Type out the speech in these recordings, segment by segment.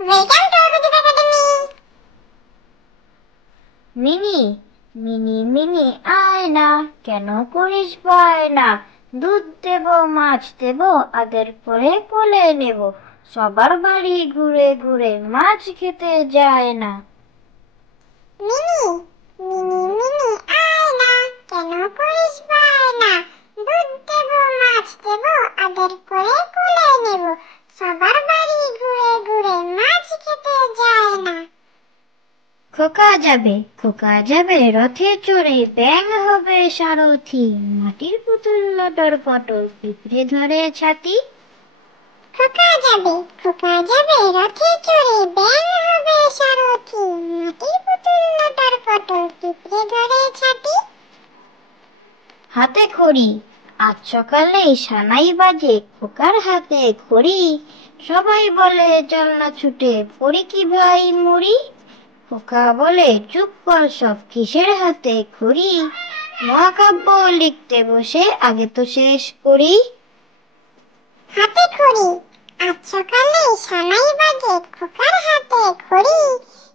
Welcome to Abhijit academy. Mini mini mini আয় না, কেন করিস বায়না? দুধ দেব মাছ দেব, আদের পরে কোলে নেব, সবার বাড়ি ঘুরে ঘুরে মাছ খেতে যায় না। মিনি মিনি মিনি আয় না, কেন করিস বায়না? দুধ দেব মাছ দেব, আদর করে কোলে নেব, সবার বাড়ি ঘুরে ঘুরে মাছ খেতে যায় না। খোকা যাবে রথে চড়ে, ব্যাঙ হবে সারথি, মাটির পুতুল লটর পটর পিঁপড়ে ধরে ছাতি। খোকা যাবে রথে চড়ে, ব্যাঙ হবে সারথি, মাটির পুতুল লটর পটর পিঁপড়ে ধরে ছাতি। হাতে খড়ি, আজ সকালে সানাই বাজে, খোকার হাতে খড়ি, সবাই বলে চল না ছুটে পড়ি কি ভাই মরি। খোকা বলে চুপ কর সব, কিসের হাতে খড়ি, মহাকাব্য লিখতে বসে আগে তো শেষ করি। হাতে খড়ি, আজ সকালে সানাই বাজে, খোকার হাতে খড়ি,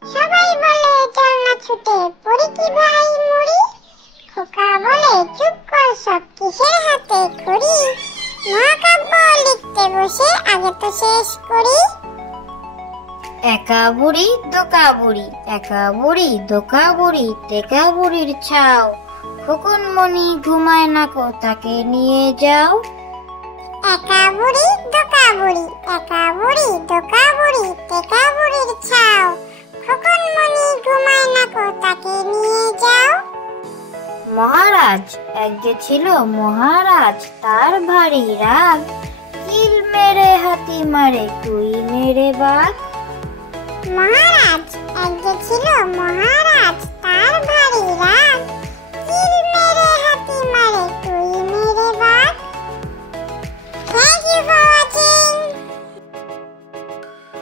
সবাই বলে চল না ছুটে পড়ি কি ভাই মরি। খোকা বলে চুপ কর সব, কিসের হাতে খড়ি, মহাকাব্য লিখতে বসে আগে তো শেষ করি। একা বুড়ি দোকা বুড়ি, একা বুড়ি দোকা বুড়ি, টেকা বুড়ির ছাও, খোকন মনি ঘুমায় না কো, তাকে নিয়ে যাও। একা বুড়ি দোকা বুড়ি, একা বুড়ি দোকা বুড়ি, টেকা বুড়ির ছাও, খোকন মনি ঘুমায় না কো, তাকে নিয়ে যাও। মহারাজ এক যে ছিল মহারাজ, তার ভারী রাগ, কিল মেরে হাতি মারে তুই মেরে বাঘ। মহারাজ